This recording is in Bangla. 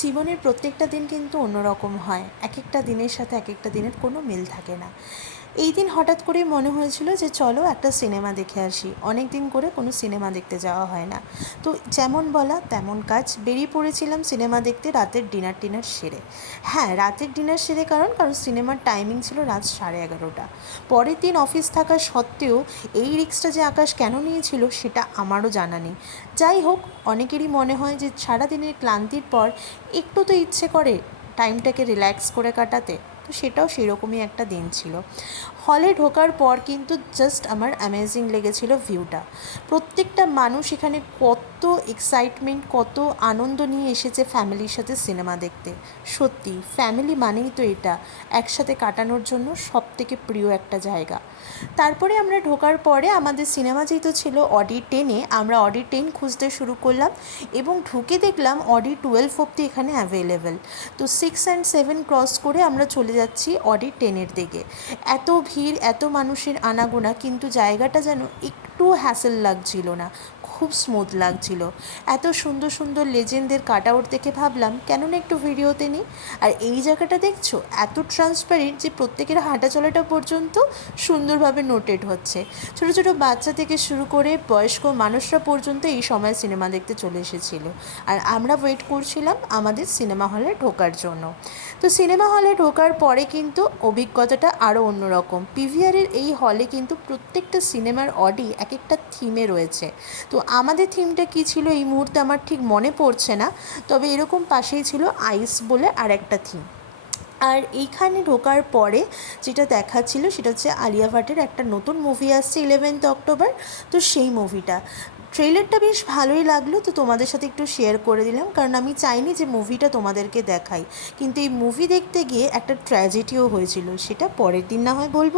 জীবনের প্রত্যেকটা দিন কিন্তু অন্যরকম হয়। একেকটা দিনের সাথে একেকটা দিনের কোনো মিল থাকে না। এই দিন হঠাৎ করেই মনে হয়েছিল যে চলো একটা সিনেমা দেখে আসি। অনেক দিন করে কোনো সিনেমা দেখতে যাওয়া হয় না। তো যেমন বলা তেমন কাজ, বেরিয়ে পড়েছিলাম সিনেমা দেখতে রাতের ডিনার সেরে। হ্যাঁ, রাতের ডিনার সেরে কারণ সিনেমার টাইমিং ছিল রাত 11:30। পরের দিন অফিস থাকা সত্ত্বেও এই রিস্কটা যে আকাশ কেন নিয়েছিল সেটা আমারও জানা নেই। যাই হোক, অনেকেরই মনে হয় যে সারাদিনের ক্লান্তির পর একটু তো ইচ্ছে করে টাইমটাকে রিল্যাক্স করে কাটাতে। তো সেটাও সেরকমই একটা দিন ছিল। হলে ঢোকার পর কিন্তু জাস্ট আমার অ্যামেজিং লেগেছিল ভিউটা। প্রত্যেকটা মানুষ এখানে কত এক্সাইটমেন্ট, কত আনন্দ নিয়ে এসেছে ফ্যামিলির সাথে সিনেমা দেখতে। সত্যি ফ্যামিলি মানেই তো এটা, একসাথে কাটানোর জন্য সবথেকে প্রিয় একটা জায়গা। তারপরে আমরা ঢোকার পরে আমাদের সিনেমা যেহেতু ছিল অডি 10-এ, আমরা অডি 10 খুঁজতে শুরু করলাম এবং ঢুকে দেখলাম অডি 12 অব্দি এখানে অ্যাভেলেবেল। তো 6 অ্যান্ড 7 ক্রস করে আমরা চলে যাচ্ছি অডি 10-এর দিকে। এত ভিড়, এত মানুষের আনাগোনা, কিন্তু জায়গাটা যেন একটু হ্যাসেল লাগছিল না, খুব স্মুথ লাগছিল। এত সুন্দর সুন্দর লেজেন্ডদের কাট আউট দেখে ভাবলাম কেন না একটু ভিডিওতে নিই। আর এই জায়গাটা দেখছো এত ট্রান্সপারেন্ট যে প্রত্যেকের হাঁটা চলাটা পর্যন্ত সুন্দরভাবে নোটেড হচ্ছে। ছোটো ছোটো বাচ্চা থেকে শুরু করে বয়স্ক মানুষরা পর্যন্ত এই সময় সিনেমা দেখতে চলে এসেছিল। আর আমরা ওয়েট করছিলাম আমাদের সিনেমা হলে ঢোকার জন্য। তো সিনেমা হলে ঢোকার পরে কিন্তু অভিজ্ঞতাটা আরও অন্যরকম। পিভিআরের এই হলে কিন্তু প্রত্যেকটা সিনেমার অডি এক একটা থিমে রয়েছে। তো আমাদের থিমটা কী ছিল এই মুহূর্তে আমার ঠিক মনে পড়ছে না, তবে এরকম পাশেই ছিল আইস বলে আর একটা থিম। আর এইখানে ঢোকার পরে যেটা দেখাচ্ছিল সেটা হচ্ছে আলিয়া ভাটের একটা নতুন মুভি আসছে 11th অক্টোবর। তো সেই মুভিটা ট্রেলারটা বেশ ভালোই লাগলো, তো তোমাদের সাথে একটু শেয়ার করে দিলাম, কারণ আমি চাইনি যে মুভিটা তোমাদেরকে দেখাই। কিন্তু এই মুভি দেখতে গিয়ে একটা ট্র্যাজেডিও হয়েছিল, সেটা পরের দিন না হয় বলবো।